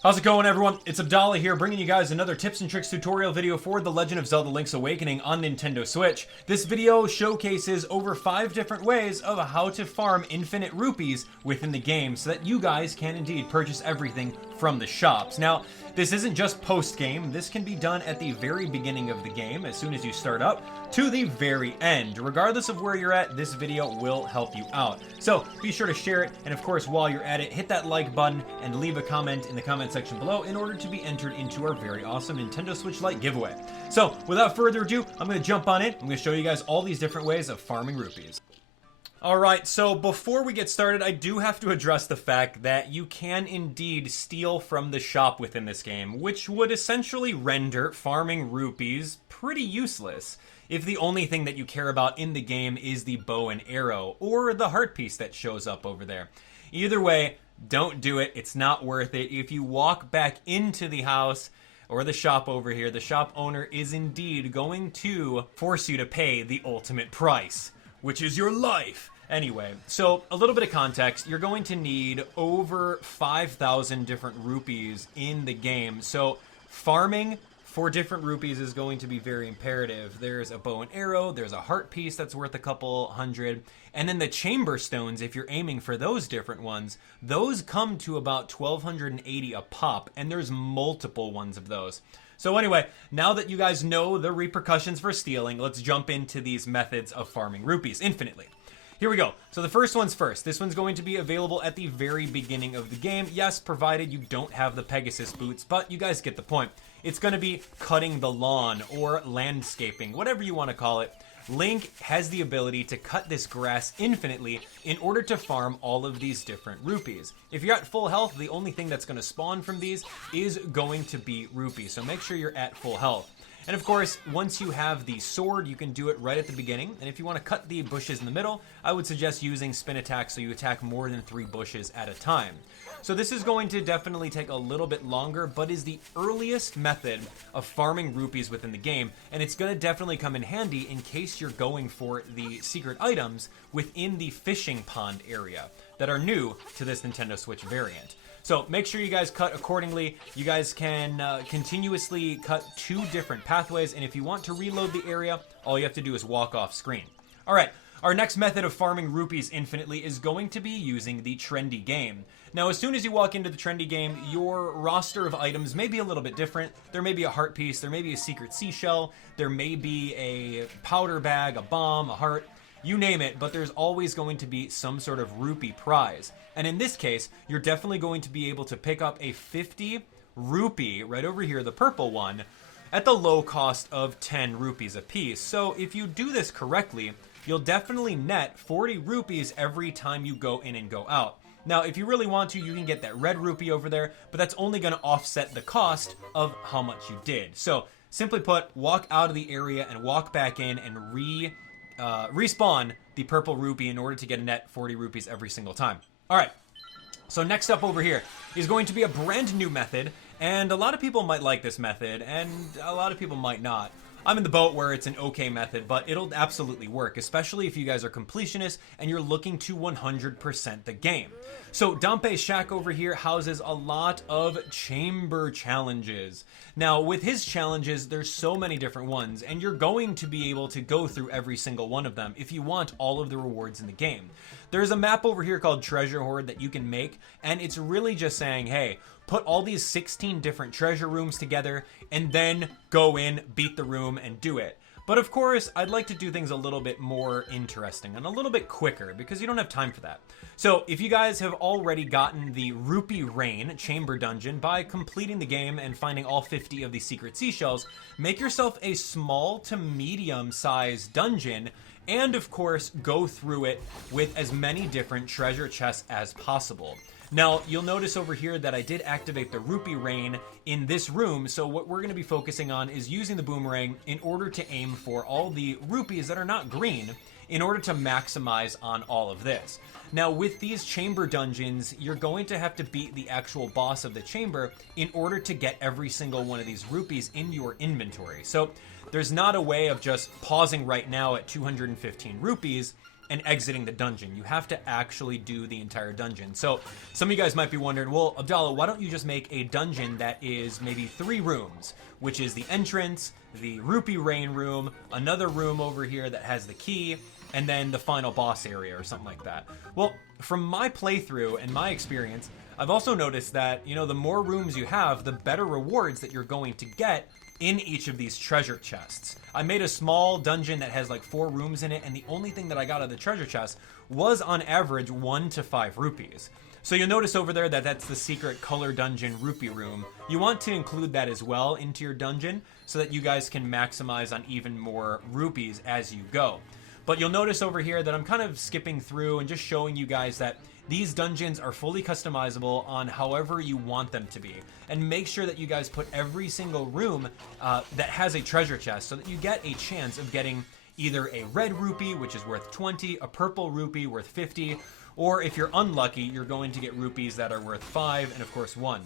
How's it going, everyone? It's Abdallah here, bringing you guys another tips and tricks tutorial video for The Legend of Zelda Link's Awakening on Nintendo Switch. This video showcases over 5 different ways of how to farm infinite rupees within the game so that you guys can indeed purchase everything from the shops. Now, this isn't just post-game. This can be done at the very beginning of the game, as soon as you start up, to the very end. Regardless of where you're at, this video will help you out. So be sure to share it, and of course, while you're at it, hit that like button and leave a comment in the comment section below in order to be entered into our very awesome Nintendo Switch Lite giveaway. So without further ado, I'm going to jump on in. I'm going to show you guys all these different ways of farming rupees. Alright, so before we get started, I do have to address the fact that you can indeed steal from the shop within this game, which would essentially render farming rupees pretty useless if the only thing that you care about in the game is the bow and arrow, or the heart piece that shows up over there. Either way, don't do it. It's not worth it. If you walk back into the house or the shop over here, the shop owner is indeed going to force you to pay the ultimate price, which is your life. Anyway, so a little bit of context. You're going to need over 5,000 different rupees in the game. So farming for different rupees is going to be very imperative. There's a bow and arrow, there's a heart piece that's worth a couple hundred, and then the chamber stones, if you're aiming for those different ones, those come to about 1,280 a pop, and there's multiple ones of those. So anyway, now that you guys know the repercussions for stealing, let's jump into these methods of farming rupees infinitely. Here we go. So the first one's first. This one's going to be available at the very beginning of the game. Yes, provided you don't have the Pegasus boots, but you guys get the point. It's going to be cutting the lawn or landscaping, whatever you want to call it. Link has the ability to cut this grass infinitely in order to farm all of these different rupees. If you're at full health, the only thing that's going to spawn from these is going to be rupees, so make sure you're at full health. And of course, once you have the sword, you can do it right at the beginning. And if you want to cut the bushes in the middle, I would suggest using spin attack so you attack more than 3 bushes at a time. So this is going to definitely take a little bit longer, but is the earliest method of farming rupees within the game. And it's going to definitely come in handy in case you're going for the secret items within the fishing pond area that are new to this Nintendo Switch variant. So make sure you guys cut accordingly. You guys can continuously cut 2 different pathways, and if you want to reload the area, all you have to do is walk off screen. All right, our next method of farming rupees infinitely is going to be using the Trendy Game. Now, as soon as you walk into the Trendy Game, your roster of items may be a little bit different. There may be a heart piece, there may be a secret seashell, there may be a powder bag, a bomb, a heart. You name it, but there's always going to be some sort of rupee prize. And in this case, you're definitely going to be able to pick up a 50 rupee, right over here, the purple one, at the low cost of 10 rupees a piece. So if you do this correctly, you'll definitely net 40 rupees every time you go in and go out. Now, if you really want to, you can get that red rupee over there, but that's only going to offset the cost of how much you did. So simply put, walk out of the area and walk back in and respawn the purple rupee in order to get a net 40 rupees every single time. All right, so next up over here is going to be a brand new method, and a lot of people might like this method, and a lot of people might not. I'm in the boat where it's an okay method, but it'll absolutely work, especially if you guys are completionists and you're looking to 100% the game. So Dampé's shack over here houses a lot of chamber challenges. Now, with his challenges, there's so many different ones, and you're going to be able to go through every single one of them if you want all of the rewards in the game. There's a map over here called Treasure Hoard that you can make, and it's really just saying, hey, put all these 16 different treasure rooms together and then go in, beat the room, and do it. But of course, I'd like to do things a little bit more interesting and a little bit quicker because you don't have time for that. So if you guys have already gotten the Rupee Rain chamber dungeon by completing the game and finding all 50 of the secret seashells, make yourself a small to medium sized dungeon and of course go through it with as many different treasure chests as possible. Now, you'll notice over here that I did activate the Rupee Rain in this room, so what we're going to be focusing on is using the boomerang in order to aim for all the rupees that are not green in order to maximize on all of this. Now, with these chamber dungeons, you're going to have to beat the actual boss of the chamber in order to get every single one of these rupees in your inventory. So there's not a way of just pausing right now at 215 rupees and exiting the dungeon. You have to actually do the entire dungeon. So some of you guys might be wondering, well, Abdallah, why don't you just make a dungeon that is maybe 3 rooms, which is the entrance, the rupee rain room, another room over here that has the key, and then the final boss area or something like that. Well, from my playthrough and my experience, I've also noticed that, you know, the more rooms you have, the better rewards that you're going to get in each of these treasure chests. I made a small dungeon that has like 4 rooms in it, and the only thing that I got out of the treasure chest was on average 1 to 5 rupees. So you'll notice over there that that's the secret color dungeon rupee room. You want to include that as well into your dungeon so that you guys can maximize on even more rupees as you go. But you'll notice over here that I'm kind of skipping through and just showing you guys that these dungeons are fully customizable on however you want them to be. And make sure that you guys put every single room that has a treasure chest so that you get a chance of getting either a red rupee, which is worth 20, a purple rupee worth 50, or if you're unlucky, you're going to get rupees that are worth 5 and of course 1.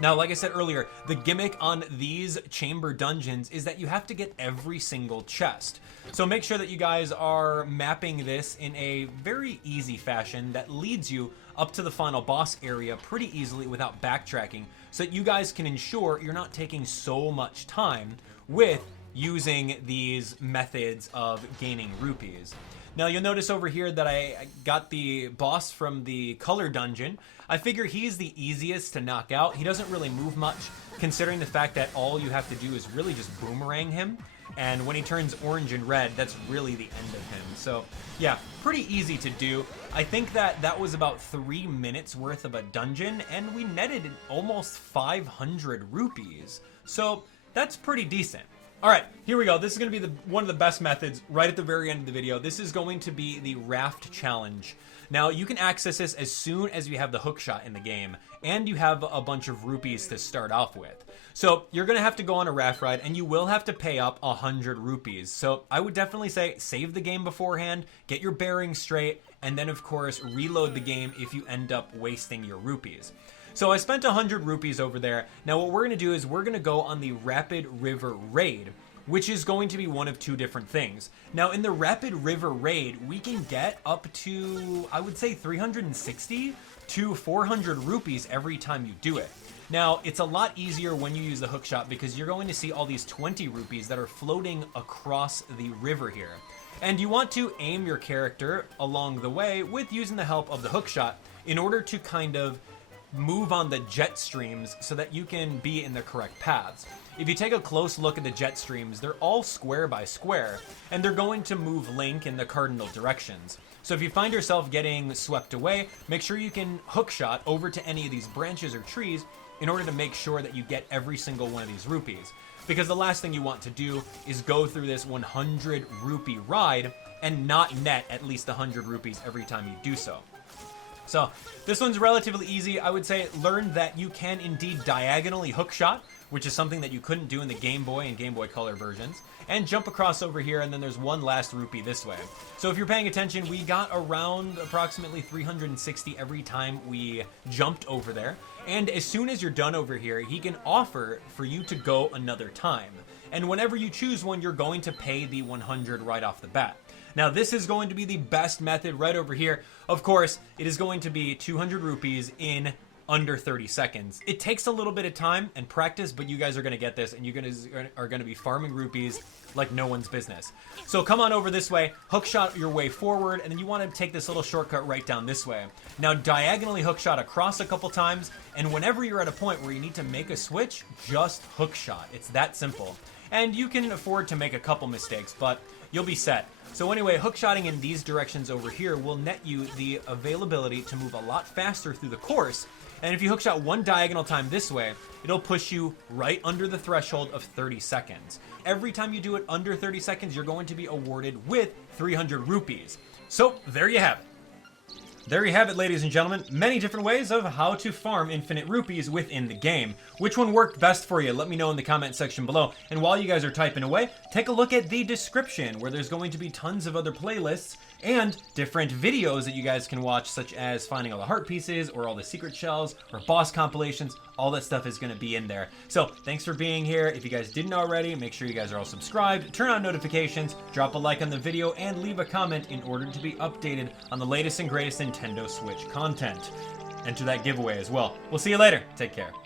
Now, like I said earlier, the gimmick on these chamber dungeons is that you have to get every single chest. So make sure that you guys are mapping this in a very easy fashion that leads you up to the final boss area pretty easily without backtracking, so that you guys can ensure you're not taking so much time with using these methods of gaining rupees. Now you'll notice over here that I got the boss from the color dungeon. I figure he's the easiest to knock out. He doesn't really move much, considering the fact that all you have to do is really just boomerang him. And when he turns orange and red, that's really the end of him. So yeah, pretty easy to do. I think that was about 3 minutes worth of a dungeon, and we netted almost 500 rupees. So that's pretty decent. All right, here we go. This is going to be one of the best methods right at the very end of the video. This is going to be the Raft Challenge. Now, you can access this as soon as you have the hookshot in the game, and you have a bunch of rupees to start off with. So you're going to have to go on a raft ride, and you will have to pay up 100 rupees. So I would definitely say save the game beforehand, get your bearings straight, and then, of course, reload the game if you end up wasting your rupees. So I spent 100 rupees over there. Now what we're going to do is we're going to go on the Rapid River Raid, which is going to be one of 2 different things. Now in the Rapid River Raid, we can get up to, I would say, 360 to 400 rupees every time you do it. Now, it's a lot easier when you use the hookshot because you're going to see all these 20 rupees that are floating across the river here. And you want to aim your character along the way with using the help of the hookshot in order to kind of move on the jet streams so that you can be in the correct paths. If you take a close look at the jet streams, they're all square by square, and they're going to move Link in the cardinal directions. So if you find yourself getting swept away, make sure you can hookshot over to any of these branches or trees in order to make sure that you get every single one of these rupees. Because the last thing you want to do is go through this 100 rupee ride and not net at least 100 rupees every time you do so. So this one's relatively easy. I would say learn that you can indeed diagonally hookshot, which is something that you couldn't do in the Game Boy and Game Boy Color versions, and jump across over here, and then there's one last rupee this way. So if you're paying attention, we got around approximately 360 every time we jumped over there. And as soon as you're done over here, he can offer for you to go another time. And whenever you choose one, you're going to pay the 100 right off the bat. Now this is going to be the best method right over here. Of course, it is going to be 200 rupees in under 30 seconds. It takes a little bit of time and practice, but you guys are going to get this, and you are going to be farming rupees like no one's business. So come on over this way, hookshot your way forward, and then you want to take this little shortcut right down this way. Now diagonally hookshot across a couple times, and whenever you're at a point where you need to make a switch, just hookshot. It's that simple. And you can afford to make a couple mistakes, but you'll be set. So anyway, hookshotting in these directions over here will net you the availability to move a lot faster through the course. And if you hookshot one diagonal time this way, it'll push you right under the threshold of 30 seconds. Every time you do it under 30 seconds, you're going to be awarded with 300 rupees. So there you have it. There you have it, ladies and gentlemen. Many different ways of how to farm infinite rupees within the game. Which one worked best for you? Let me know in the comment section below. And while you guys are typing away, take a look at the description where there's going to be tons of other playlists and different videos that you guys can watch, such as finding all the heart pieces or all the secret shells or boss compilations. All that stuff is going to be in there. So thanks for being here. If you guys didn't already, make sure you guys are all subscribed, turn on notifications, drop a like on the video, and leave a comment in order to be updated on the latest and greatest Nintendo Switch content. Enter that giveaway as well. We'll see you later. Take care.